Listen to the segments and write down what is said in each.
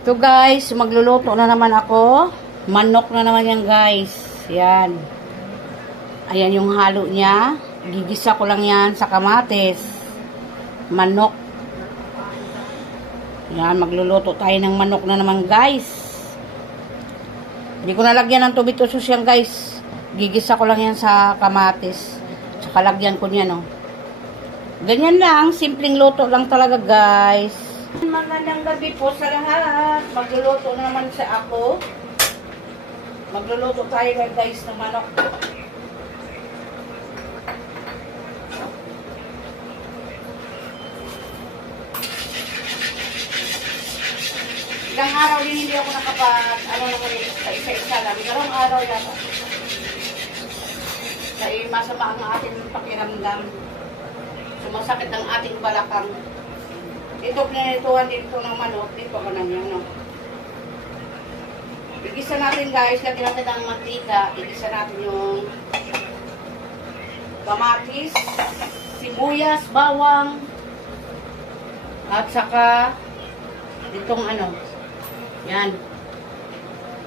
So guys, magluluto na naman ako. Manok na naman yan guys. Yan. Ayan yung halo niya. Gigisa ko lang yan sa kamatis. Manok. Yan, magluluto tayo ng manok na naman guys. Hindi ko nalagyan ng tomato sauce yan guys. Gigisa ko lang yan sa kamatis. Tsaka lagyan ko niyan, oh. Ganyan lang, simpleng luto lang talaga guys. Magandang gabi po sa lahat. Magluluto na naman sa ako. Magluluto tayo guys ng manok. Ilang araw din hindi ako naman sa isa-isa lang. Ilang araw yata. Dahil masama ang ating pakiramdam. Sumasakit ang ating balakang. Ito, pinanituhan dito ng manok. Dito ka na niya, no? Igisa natin guys. Lagyan natin ang mantika. Igisa natin yung kamatis, sibuyas, bawang, at saka itong ano, yan,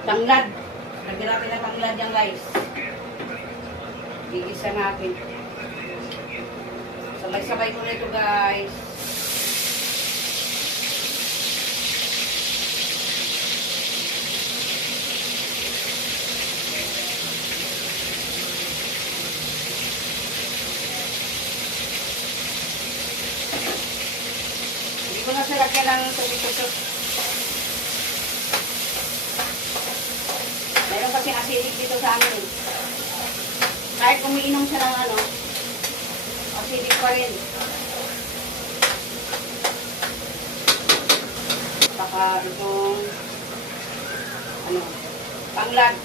tanglad. Lagyan natin ang tanglad yan guys. Igisa natin. Sabay-sabay ko na ito guys. Hindi ko na silagyan ng tomato sauce. Mayroon kasi acidic dito sa amin. Kahit umiinom siya ng ano, acidic pa rin. Saka itong ano, tanglad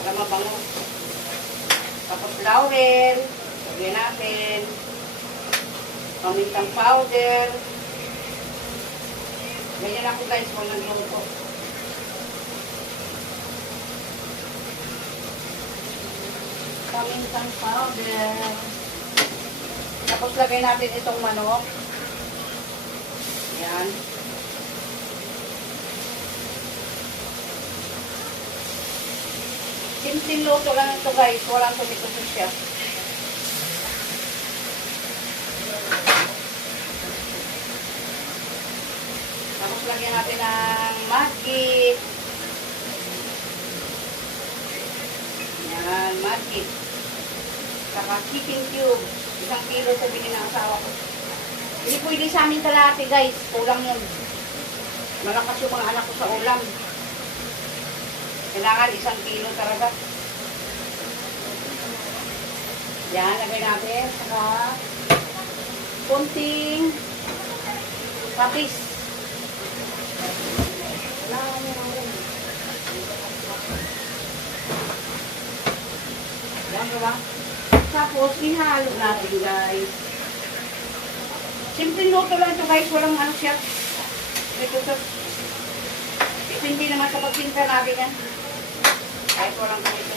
para mabango. Tapos laurel, lagyan natin. Pamintang powder. Ganyan ako guys kung nagluto. Pamintang powder. Tapos lagay natin itong manok. Yan. Simpleng luto lang ito guys. Walang tomato sauce siya. Tapos lagyan natin ng maggi. Yan, maggi. Saka chicken cube. 1 kilo sa binin ng asawa ko. Hindi pwede sa amin kalahati guys. Kulang yun. Malakas yung mga anak ko sa ulam. Kailangan 1 kilo talaga. Yan, lagay natin. Saka kunting patis. Yan, diba? Tapos, ihalo natin, guys. Simple luto lang ito, guys. Walang ano siya. Ito hindi naman sa pagpinta natin yan. Kahit walang ito.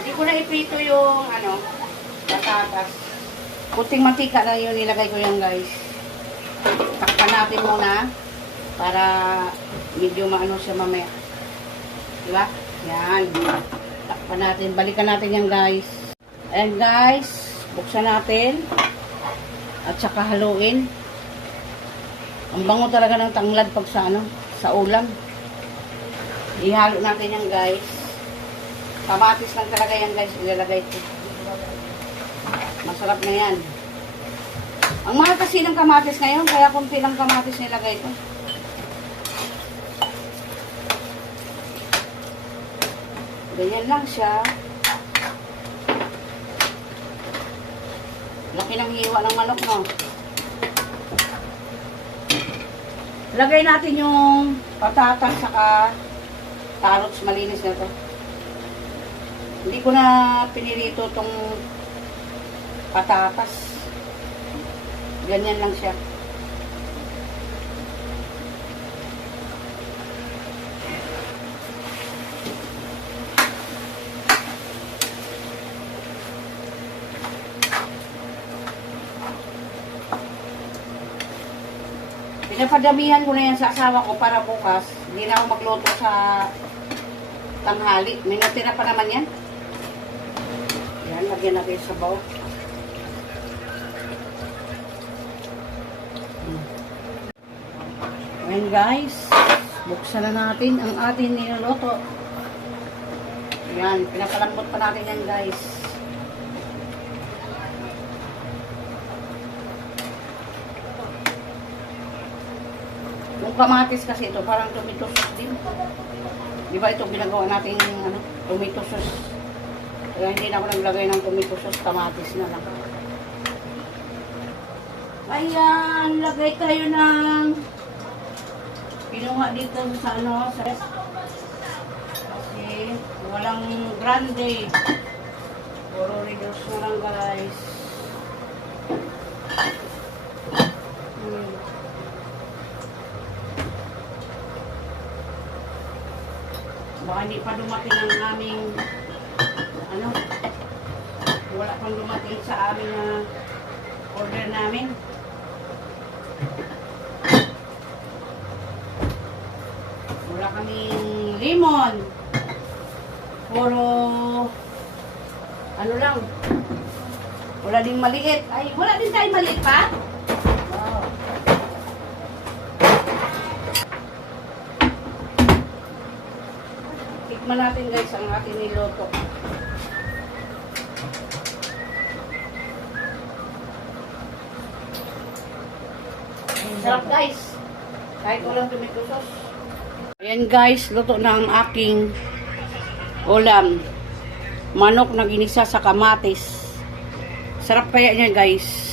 Hindi ko na ipito yung, ano, patatas. Puting mantika na yun, nilagay ko yan, guys. Takpan natin muna para medyo maano siya mamaya. Diba? Yan. Takpan natin. Balikan natin yan guys. Ayan guys. Buksan natin. At saka haluin. Ang bango talaga ng tanglad pag sa ano, sa ulam. Ihalo natin yan guys. Kamatis lang talaga yan guys. Ilalagay ko. Masarap na yan. Ang mahal kasi ng kamatis ngayon. Kaya kung pilang kamatis nilagay ko. Ganyan lang siya. Laki ng hiwa ng manok, no? Lagay natin yung patatas saka carrots, malinis na to. Hindi ko na pinirito tong patatas. Ganyan lang siya. Pinapadamihan ko na yan sa asawa ko para bukas. Hindi na ako magluto sa tanghali. May natira pa naman yan. Yan, lagyan natin sa sabaw. Ayan guys, buksan na natin ang ating niluluto. Ayan, pinapalambot pa natin yan guys. Yung kamatis kasi ito, parang tomato sauce din. Di ba ito ginagawa natin tomato sauce? Kaya hindi na ako naglagay ng tomato sauce, kamatis na lang. Ayan, lagay tayo ng pinuha dito sa sa kasi walang grande. Puro reduce na lang guys. Baka hindi pa dumating ang aming wala pang dumating sa aming order namin. Wala kaming lemon. Puro lang. Wala ding maliit. Ay, wala din tayo maliit pa? Wow. Tikman natin guys ang ating niloto. Sarap guys. Kahit walang tomato sauce. Ayan guys, luto na ang aking ulam. Manok na ginisa sa kamatis. Sarap kaya niya guys.